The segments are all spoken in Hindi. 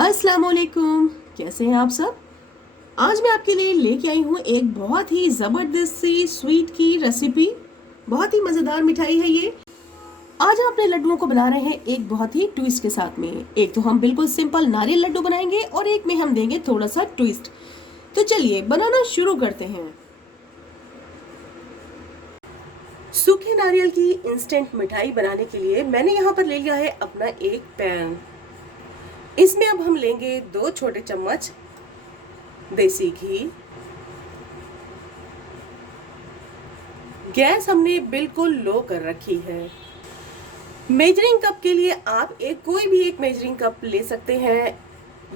अस्सलाम वालेकुम। कैसे हैं आप सब? आज मैं आपके लिए लेके आई हूँ एक बहुत ही ज़बरदस्त सी स्वीट की रेसिपी। बहुत ही मज़ेदार मिठाई है ये। आज हम अपने लड्डुओं को बना रहे हैं एक बहुत ही ट्विस्ट के साथ में। एक तो हम बिल्कुल सिंपल नारियल लड्डू बनाएंगे और एक में हम देंगे थोड़ा सा ट्विस्ट। तो चलिए बनाना शुरू करते हैं। सूखे नारियल की इंस्टेंट मिठाई बनाने के लिए मैंने यहाँ पर ले लिया है अपना एक पैन। इसमें अब हम लेंगे 2 छोटे चम्मच देसी घी। गैस हमने बिल्कुल लो कर रखी है। मेजरिंग कप के लिए आप कोई भी एक मेजरिंग कप ले सकते हैं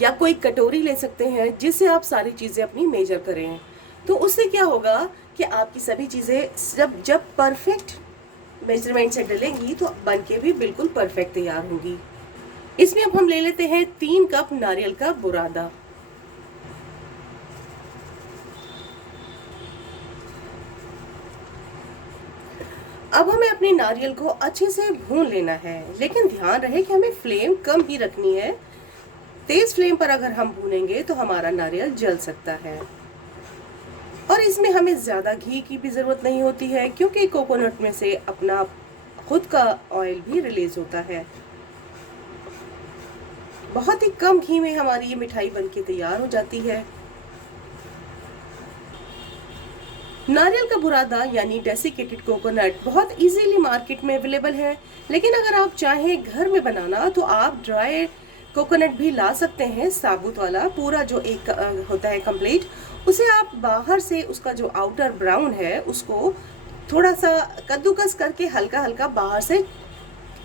या कोई कटोरी ले सकते हैं जिससे आप सारी चीज़ें अपनी मेजर करें। तो उससे क्या होगा कि आपकी सभी चीज़ें जब परफेक्ट मेजरमेंट से डलेंगी तो बन के भी बिल्कुल परफेक्ट तैयार होंगी। इसमें अब हम ले लेते हैं 3 कप नारियल का बुरादा। अब हमें अपने नारियल को अच्छे से भून लेना है, लेकिन ध्यान रहे कि हमें फ्लेम कम ही रखनी है। तेज फ्लेम पर अगर हम भूनेंगे तो हमारा नारियल जल सकता है। और इसमें हमें ज़्यादा घी की भी ज़रूरत नहीं होती है क्योंकि कोकोनट में से अपना खुद का ऑयल भी रिलीज होता है। बहुत ही कम घी में हमारी ये मिठाई बनके तैयार हो जाती है। नारियल का बुरादा यानी डेसिकेटेड कोकोनट बहुत इजीली मार्केट में अवेलेबल है, लेकिन अगर आप चाहें घर में बनाना तो आप ड्राई कोकोनट भी ला सकते हैं। साबुत वाला पूरा जो एक होता है कंप्लीट, उसे आप बाहर से उसका जो आउटर ब्राउन है उसको थोड़ा सा कद्दूकस करके हल्का हल्का बाहर से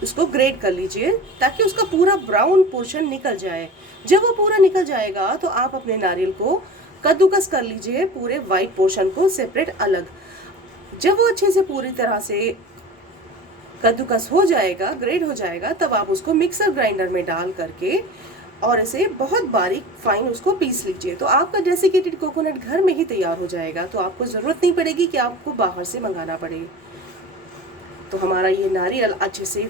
उसको ग्रेट कर लीजिए ताकि उसका पूरा ब्राउन पोर्शन निकल जाए। जब वो पूरा निकल जाएगा तो आप अपने नारियल को कद्दूकस कर लीजिए, पूरे वाइट पोर्शन को सेपरेट अलग। जब वो अच्छे से पूरी तरह से कद्दूकस हो जाएगा, ग्रेट हो जाएगा, तब आप उसको मिक्सर ग्राइंडर में डाल करके और इसे बहुत बारीक फाइन उसको पीस लीजिए। तो आपका डेसिकेटेड कोकोनट घर में ही तैयार हो जाएगा। तो आपको ज़रूरत नहीं पड़ेगी कि आपको बाहर से मंगाना पड़े। तो हमारा ये नारियल अच्छे से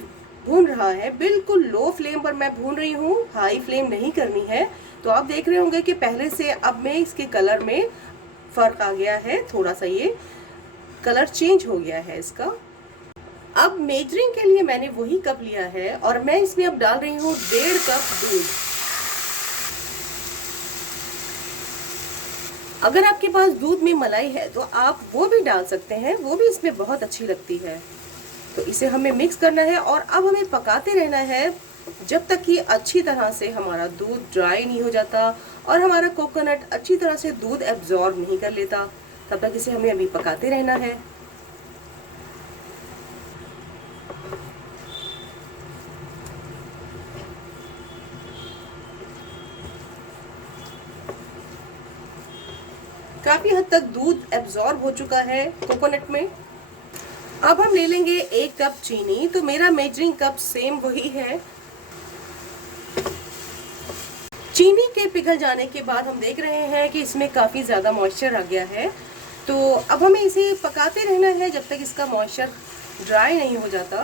भून रहा है। बिल्कुल लो फ्लेम पर मैं भून रही हूँ, हाई फ्लेम नहीं करनी है। तो आप देख रहे होंगे कि पहले से अब में इसके कलर में फर्क आ गया है, थोड़ा सा ये कलर चेंज हो गया है इसका। अब मेजरिंग के लिए मैंने वही कप लिया है और मैं इसमें अब डाल रही हूँ 1.5 कप दूध। अगर आपके पास दूध में मलाई है तो आप वो भी डाल सकते हैं, वो भी इसमें बहुत अच्छी लगती है। तो इसे हमें मिक्स करना है और अब हमें पकाते रहना है जब तक कि अच्छी तरह से हमारा दूध ड्राई नहीं हो जाता और हमारा कोकोनट अच्छी तरह से दूध एब्जॉर्ब नहीं कर लेता। तब तक इसे हमें अभी पकाते रहना है। काफी हद तक दूध एब्जॉर्ब हो चुका है कोकोनट में। अब हम ले लेंगे 1 कप चीनी। तो मेरा मेजरिंग कप सेम वही है। चीनी के पिघल जाने के बाद हम देख रहे हैं कि इसमें काफी ज्यादा मॉइस्चर आ गया है। तो अब हमें इसे पकाते रहना है जब तक इसका मॉइस्चर ड्राई नहीं हो जाता।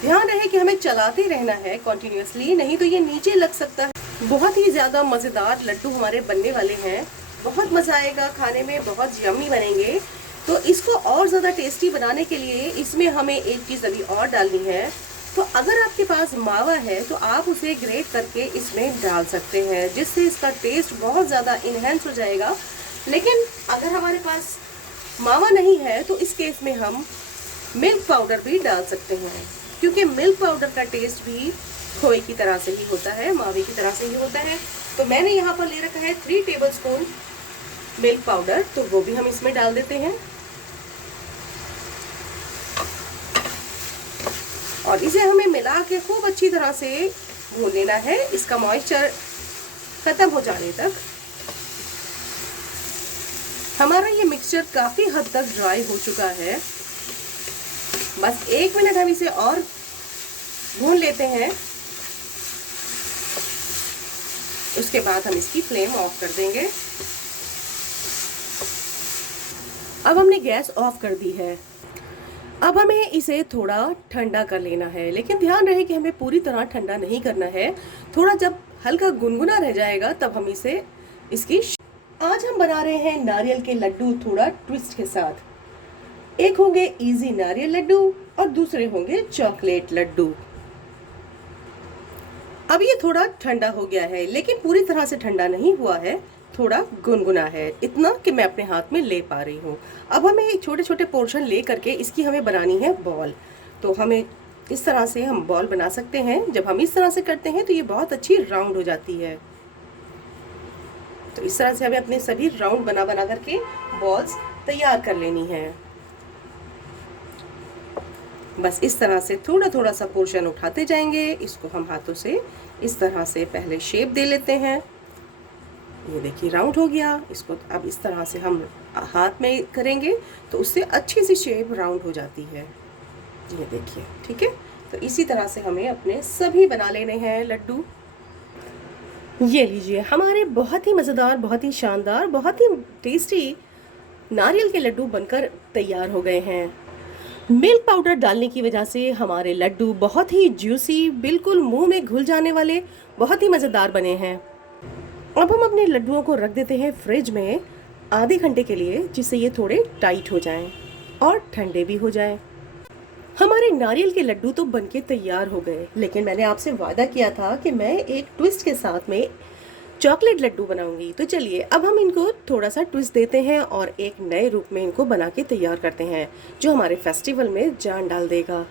ध्यान रहे कि हमें चलाते रहना है कॉन्टिन्यूसली, नहीं तो ये नीचे लग सकता है। बहुत ही ज्यादा मजेदार लड्डू हमारे बनने वाले हैं। बहुत मजा आएगा खाने में, बहुत यम्मी बनेंगे। तो इसको और ज़्यादा टेस्टी बनाने के लिए इसमें हमें एक चीज़ अभी और डालनी है। तो अगर आपके पास मावा है तो आप उसे ग्रेट करके इसमें डाल सकते हैं, जिससे इसका टेस्ट बहुत ज़्यादा इन्हेंस हो जाएगा। लेकिन अगर हमारे पास मावा नहीं है तो इस केस में हम मिल्क पाउडर भी डाल सकते हैं, क्योंकि मिल्क पाउडर का टेस्ट भी खोए की तरह से ही होता है, मावे की तरह से ही होता है। तो मैंने यहाँ पर ले रखा है 3 टेबलस्पून मिल्क पाउडर, तो वो भी हम इसमें डाल देते हैं और इसे हमें मिला के खूब अच्छी तरह से भून लेना है, इसका मॉइस्चर खत्म हो जाने तक। हमारा ये मिक्सचर काफी हद तक ड्राई हो चुका है। बस 1 मिनट हम इसे और भून लेते हैं, उसके बाद हम इसकी फ्लेम ऑफ कर देंगे। अब हमने गैस ऑफ कर दी है। अब हमें इसे थोड़ा ठंडा कर लेना है, लेकिन ध्यान रहे कि हमें पूरी तरह ठंडा नहीं करना है। थोड़ा जब हल्का गुनगुना रह जाएगा तब हम इसे इसकी आज हम बना रहे हैं नारियल के लड्डू थोड़ा ट्विस्ट के साथ। एक होंगे इजी नारियल लड्डू और दूसरे होंगे चॉकलेट लड्डू। अब ये थोड़ा ठंडा हो गया है, लेकिन पूरी तरह से ठंडा नहीं हुआ है, थोड़ा गुनगुना है, इतना कि मैं अपने हाथ में ले पा रही हूँ। अब हमें छोटे छोटे पोर्शन ले करके इसकी हमें बनानी है बॉल। तो हमें इस तरह से हम बॉल बना सकते हैं। जब हम इस तरह से करते हैं तो ये बहुत अच्छी राउंड हो जाती है। तो इस तरह से हमें अपने सभी राउंड बना बना करके बॉल्स तैयार कर लेनी है। बस इस तरह से थोड़ा थोड़ा सा पोर्शन उठाते जाएंगे। इसको हम हाथों से इस तरह से पहले शेप दे लेते हैं। ये देखिए राउंड हो गया। इसको अब इस तरह से हम हाथ में करेंगे तो उससे अच्छी सी शेप राउंड हो जाती है। ये देखिए, ठीक है। तो इसी तरह से हमें अपने सभी बना लेने हैं लड्डू। ये लीजिए, हमारे बहुत ही मज़ेदार, बहुत ही शानदार, बहुत ही टेस्टी नारियल के लड्डू बनकर तैयार हो गए हैं। मिल्क पाउडर डालने की वजह से हमारे लड्डू बहुत ही जूसी, बिल्कुल मुंह में घुल जाने वाले, बहुत ही मज़ेदार बने हैं। अब हम अपने लड्डुओं को रख देते हैं फ्रिज में आधे घंटे के लिए, जिससे ये थोड़े टाइट हो जाएं और ठंडे भी हो जाएं। हमारे नारियल के लड्डू तो बनके तैयार हो गए, लेकिन मैंने आपसे वादा किया था कि मैं एक ट्विस्ट के साथ में चॉकलेट लड्डू बनाऊंगी। तो चलिए अब हम इनको थोड़ा सा ट्विस्ट देते हैं और एक नए रूप में इनको बना के तैयार करते हैं, जो हमारे फेस्टिवल में जान डाल देगा।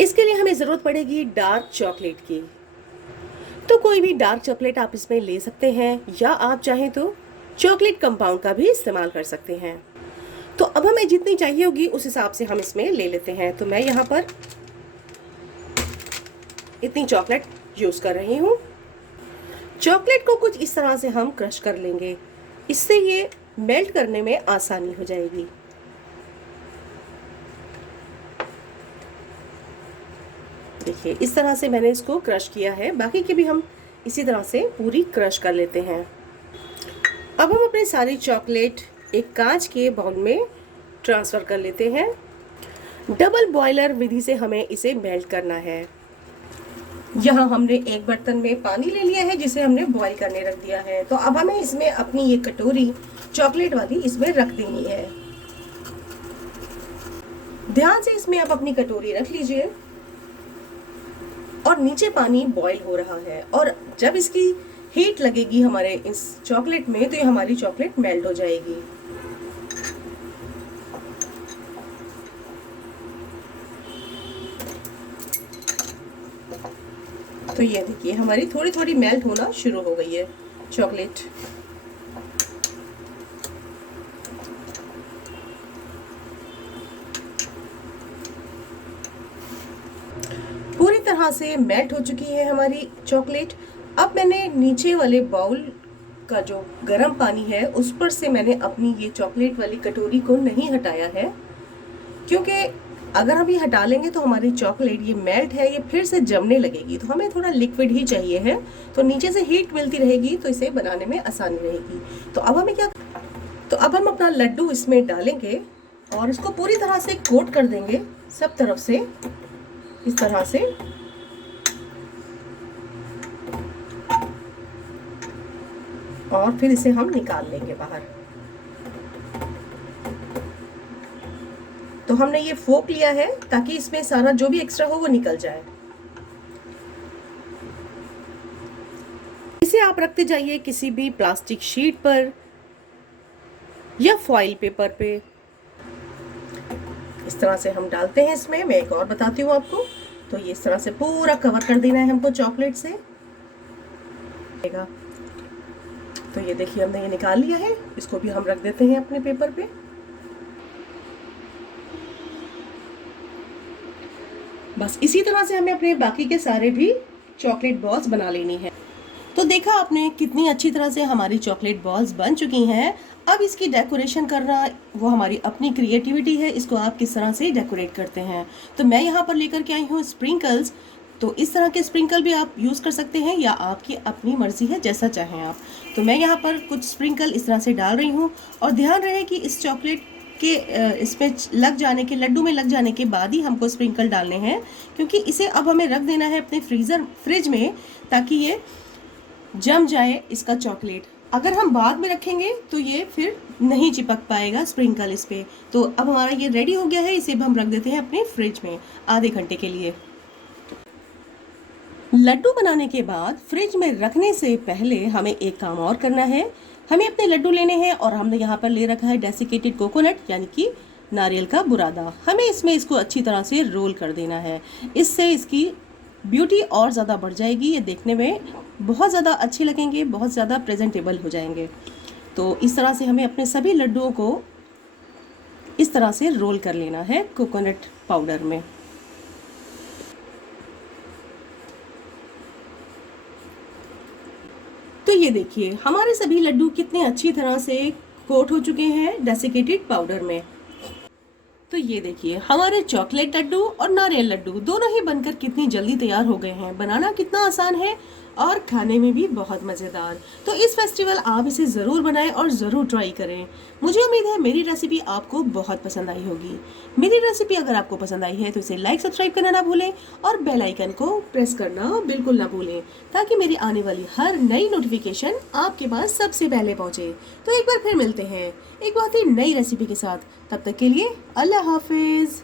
इसके लिए हमें ज़रूरत पड़ेगी डार्क चॉकलेट की। तो कोई भी डार्क चॉकलेट आप इसमें ले सकते हैं, या आप चाहें तो चॉकलेट कंपाउंड का भी इस्तेमाल कर सकते हैं। तो अब हमें जितनी चाहिए होगी उस हिसाब से हम इसमें ले लेते हैं। तो मैं यहाँ पर इतनी चॉकलेट यूज़ कर रही हूँ। चॉकलेट को कुछ इस तरह से हम क्रश कर लेंगे, इससे ये मेल्ट करने में आसानी हो जाएगी। देखिए इस तरह से मैंने इसको क्रश किया है। बाकी के भी हम इसी तरह से पूरी क्रश कर लेते हैं। अब हम अपने सारी चॉकलेट एक कांच के बाउल में ट्रांसफ़र कर लेते हैं। डबल बॉयलर विधि से हमें इसे मेल्ट करना है। यहाँ हमने एक बर्तन में पानी ले लिया है, जिसे हमने बॉईल करने रख दिया है। तो अब हमें इसमें अपनी ये कटोरी चॉकलेट वाली इसमें रख देनी है। ध्यान से इसमें आप अपनी कटोरी रख लीजिए। और नीचे पानी बॉईल हो रहा है, और जब इसकी हीट लगेगी हमारे इस चॉकलेट में तो ये हमारी चॉकलेट मेल्ट हो जाएगी। तो ये देखिए हमारी थोड़ी थोड़ी मेल्ट होना शुरू हो गई है चॉकलेट। पूरी तरह से मेल्ट हो चुकी है हमारी चॉकलेट। अब मैंने नीचे वाले बाउल का जो गर्म पानी है उस पर से मैंने अपनी ये चॉकलेट वाली कटोरी को नहीं हटाया है, क्योंकि अगर हम ये हटा लेंगे तो हमारी चॉकलेट ये मेल्ट है, ये फिर से जमने लगेगी। तो हमें थोड़ा लिक्विड ही चाहिए है, तो नीचे से हीट मिलती रहेगी तो इसे बनाने में आसानी रहेगी। तो अब हमें अब हम अपना लड्डू इसमें डालेंगे और इसको पूरी तरह से कोट कर देंगे सब तरफ से, इस तरह से। और फिर इसे हम निकाल लेंगे बाहर। तो हमने ये फोक लिया है ताकि इसमें सारा जो भी एक्स्ट्रा हो वो निकल जाए। इसे आप रखते जाइए किसी भी प्लास्टिक शीट पर या फॉइल पेपर पे। इस तरह से हम डालते हैं इसमें। मैं एक और बताती हूँ आपको। तो ये इस तरह से पूरा कवर कर देना है हमको चॉकलेट से। तो ये देखिए हमने ये निकाल लिया है। इसको भी हम रख देते हैं अपने पेपर पे। बस इसी तरह से हमें अपने बाकी के सारे भी चॉकलेट बॉल्स बना लेनी है। तो देखा आपने कितनी अच्छी तरह से हमारी चॉकलेट बॉल्स बन चुकी हैं। अब इसकी डेकोरेशन करना वो हमारी अपनी क्रिएटिविटी है। इसको आप किस तरह से डेकोरेट करते हैं। तो मैं यहाँ पर लेकर के आई हूँ स्प्रिंकल्स। तो इस तरह के स्प्रिंकल भी आप यूज़ कर सकते हैं या आपकी अपनी मर्ज़ी है, जैसा चाहें आप। तो मैं यहाँ पर कुछ स्प्रिंकल इस तरह से डाल रही हूँ। और ध्यान रहे कि इस चॉकलेट के इसमें लग जाने के, लड्डू में लग जाने के बाद ही हमको स्प्रिंकल डालने हैं, क्योंकि इसे अब हमें रख देना है अपने फ्रिज में, ताकि ये जम जाए इसका चॉकलेट। अगर हम बाद में रखेंगे तो ये फिर नहीं चिपक पाएगा स्प्रिंकल इस पे। तो अब हमारा ये रेडी हो गया है, इसे अब हम रख देते हैं अपने फ्रिज में आधे घंटे के लिए। लड्डू बनाने के बाद फ्रिज में रखने से पहले हमें एक काम और करना है। हमें अपने लड्डू लेने हैं और हमने यहाँ पर ले रखा है डेसिकेटेड कोकोनट, यानी कि नारियल का बुरादा। हमें इसमें इसको अच्छी तरह से रोल कर देना है, इससे इसकी ब्यूटी और ज़्यादा बढ़ जाएगी। ये देखने में बहुत ज़्यादा अच्छे लगेंगे, बहुत ज़्यादा प्रेजेंटेबल हो जाएंगे। तो इस तरह से हमें अपने सभी लड्डुओं को इस तरह से रोल कर लेना है कोकोनट पाउडर में। तो ये देखिए हमारे सभी लड्डू कितने अच्छी तरह से कोट हो चुके हैं डेसिकेटेड पाउडर में। तो ये देखिए हमारे चॉकलेट लड्डू और नारियल लड्डू दोनों ही बनकर कितनी जल्दी तैयार हो गए हैं। बनाना कितना आसान है और खाने में भी बहुत मज़ेदार। तो इस फेस्टिवल आप इसे ज़रूर बनाएं और ज़रूर ट्राई करें। मुझे उम्मीद है मेरी रेसिपी आपको बहुत पसंद आई होगी। मेरी रेसिपी अगर आपको पसंद आई है तो इसे लाइक सब्सक्राइब करना ना भूलें और बेल आइकन को प्रेस करना बिल्कुल ना भूलें, ताकि मेरी आने वाली हर नई नोटिफिकेशन आपके पास सबसे पहले पहुँचे। तो एक बार फिर मिलते हैं एक बहुत ही नई रेसिपी के साथ। तब तक के लिए अल्लाह हाफिज़।